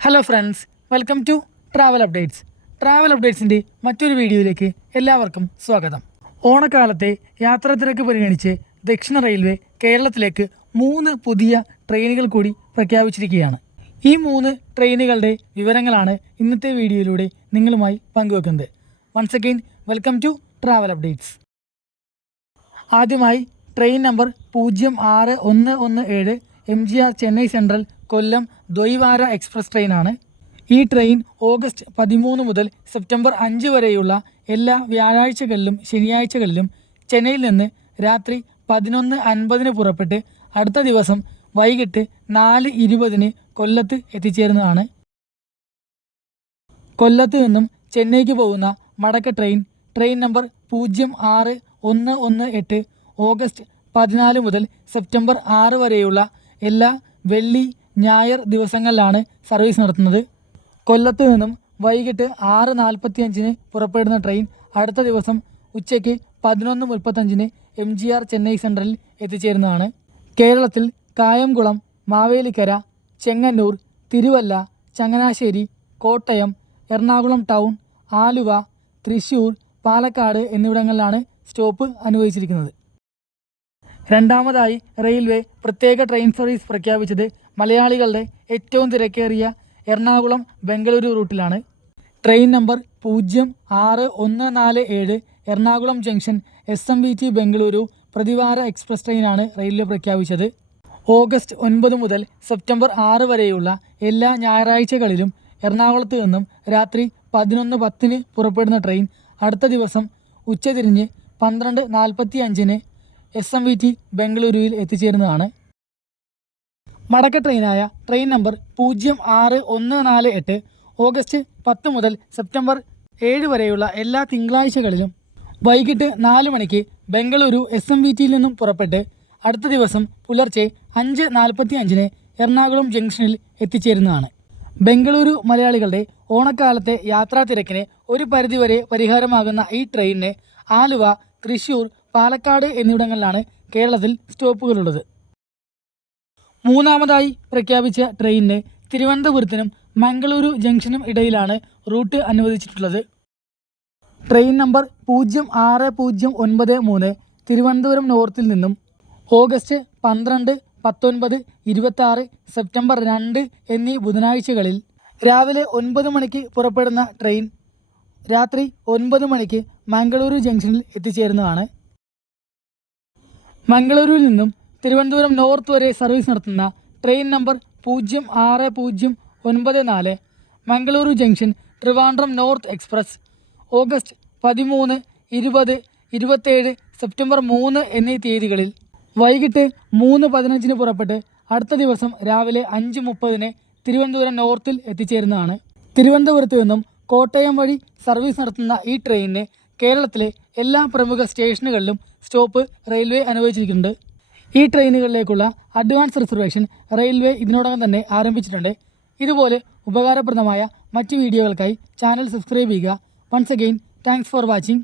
Hello friends, welcome to travel updates. Travel അപ്ഡേറ്റ്സിൻ്റെ മറ്റൊരു വീഡിയോയിലേക്ക് എല്ലാവർക്കും സ്വാഗതം. ഓണക്കാലത്തെ യാത്രാ തിരക്ക് പരിഗണിച്ച് ദക്ഷിണ റെയിൽവേ കേരളത്തിലേക്ക് 3 പുതിയ ട്രെയിനുകൾ കൂടി പ്രഖ്യാപിച്ചിരിക്കുകയാണ്. ഈ 3 ട്രെയിനുകളുടെ വിവരങ്ങളാണ് ഇന്നത്തെ വീഡിയോയിലൂടെ നിങ്ങളുമായി പങ്കുവെക്കുന്നത്. Once again welcome to travel updates. ആദ്യമായി train number 06117 MGR Chennai central Kollam ദ്വൈവാര എക്സ്പ്രസ് ട്രെയിനാണ്. ഈ ട്രെയിൻ ഓഗസ്റ്റ് 13 മുതൽ സെപ്റ്റംബർ 5 വരെയുള്ള എല്ലാ വ്യാഴാഴ്ചകളിലും ശനിയാഴ്ചകളിലും ചെന്നൈയിൽ നിന്ന് രാത്രി 11:50 പുറപ്പെട്ട് അടുത്ത ദിവസം വൈകിട്ട് 4:20 കൊല്ലത്ത് എത്തിച്ചേരുന്നതാണ്. കൊല്ലത്ത് നിന്നും ചെന്നൈക്ക് പോകുന്ന മടക്ക ട്രെയിൻ നമ്പർ 06118 ഓഗസ്റ്റ് 14 മുതൽ സെപ്റ്റംബർ 6 വരെയുള്ള എല്ലാ വെള്ളി ഞായർ ദിവസങ്ങളിലാണ് സർവീസ് നടത്തുന്നത്. കൊല്ലത്ത് നിന്നും വൈകിട്ട് 6:45 പുറപ്പെടുന്ന ട്രെയിൻ അടുത്ത ദിവസം ഉച്ചയ്ക്ക് 11:35 MGR ചെന്നൈ സെൻട്രലിൽ എത്തിച്ചേരുന്നതാണ്. കേരളത്തിൽ കായംകുളം, മാവേലിക്കര, ചെങ്ങന്നൂർ, തിരുവല്ല, ചങ്ങനാശ്ശേരി, കോട്ടയം, എറണാകുളം ടൗൺ, ആലുവ, തൃശ്ശൂർ, പാലക്കാട് എന്നിവിടങ്ങളിലാണ് സ്റ്റോപ്പ് അനുവദിച്ചിരിക്കുന്നത്. രണ്ടാമതായി റെയിൽവേ പ്രത്യേക ട്രെയിൻ സർവീസ് പ്രഖ്യാപിച്ചത് മലയാളികളുടെ ഏറ്റവും തിരക്കേറിയ എറണാകുളം ബംഗളൂരു റൂട്ടിലാണ്. Train number 06147 Ernakulam junction SMVT Bengaluru പ്രതിവാര എക്സ്പ്രസ് ട്രെയിനാണ് റെയിൽവേ പ്രഖ്യാപിച്ചത്. ഓഗസ്റ്റ് 9 മുതൽ സെപ്റ്റംബർ 6 വരെയുള്ള എല്ലാ ഞായറാഴ്ചകളിലും എറണാകുളത്ത് നിന്നും രാത്രി 11:10 പുറപ്പെടുന്ന ട്രെയിൻ അടുത്ത ദിവസം ഉച്ചതിരിഞ്ഞ് 12:45 SMVT ബംഗളൂരുവിൽ എത്തിച്ചേരുന്നതാണ്. മടക്ക ട്രെയിനായ ട്രെയിൻ നമ്പർ 06148 ഓഗസ്റ്റ് 10 മുതൽ സെപ്റ്റംബർ 7 വരെയുള്ള എല്ലാ തിങ്കളാഴ്ചകളിലും വൈകിട്ട് 4 മണിക്ക് ബംഗളൂരു SMVTയിൽ നിന്നും പുറപ്പെട്ട് അടുത്ത ദിവസം പുലർച്ചെ 5:45 എറണാകുളം ജംഗ്ഷനിൽ എത്തിച്ചേരുന്നതാണ്. ബംഗളൂരു മലയാളികളുടെ ഓണക്കാലത്തെ യാത്രാ തിരക്കിന് ഒരു പരിധിവരെ പരിഹാരമാകുന്ന ഈ ട്രെയിനിന് ആലുവ, തൃശ്ശൂർ, പാലക്കാട് എന്നിവിടങ്ങളിലാണ് കേരളത്തിൽ സ്റ്റോപ്പുകളുള്ളത്. മൂന്നാമതായി പ്രഖ്യാപിച്ച ട്രെയിനിന് തിരുവനന്തപുരത്തിനും മംഗളൂരു ജംഗ്ഷനും ഇടയിലാണ് റൂട്ട് അനുവദിച്ചിട്ടുള്ളത്. ട്രെയിൻ നമ്പർ 06093 തിരുവനന്തപുരം നോർത്തിൽ നിന്നും ഓഗസ്റ്റ് 12, 19, 26, സെപ്റ്റംബർ 2 എന്നീ ബുധനാഴ്ചകളിൽ രാവിലെ 9 മണിക്ക് പുറപ്പെടുന്ന ട്രെയിൻ രാത്രി 9 മണിക്ക് മംഗളൂരു ജംഗ്ഷനിൽ എത്തിച്ചേരുന്നതാണ്. മംഗളൂരുവിൽ നിന്നും തിരുവനന്തപുരം നോർത്ത് വരെ സർവീസ് നടത്തുന്ന train number 06094 Mangaluru junction Trivandrum north express August 13, 20, 27, September 3 എന്നീ തീയതികളിൽ വൈകിട്ട് 3:15 പുറപ്പെട്ട് അടുത്ത ദിവസം രാവിലെ 5:30 തിരുവനന്തപുരം നോർത്തിൽ എത്തിച്ചേരുന്നതാണ്. തിരുവനന്തപുരത്ത് നിന്നും കോട്ടയം വഴി സർവീസ് നടത്തുന്ന ഈ ട്രെയിനിന് കേരളത്തിലെ എല്ലാ പ്രമുഖ സ്റ്റേഷനുകളിലും സ്റ്റോപ്പ് റെയിൽവേ അനുവദിച്ചിരിക്കുന്നുണ്ട്. ഈ ട്രെയിനുകളിലേക്കുള്ള അഡ്വാൻസ് റിസർവേഷൻ റെയിൽവേ ഇതിനോടകം തന്നെ ആരംഭിച്ചിട്ടുണ്ട്. ഇതുപോലെ ഉപകാരപ്രദമായ മറ്റ് വീഡിയോകൾക്കായി ചാനൽ സബ്സ്ക്രൈബ് ചെയ്യുക. Once again thanks for watching.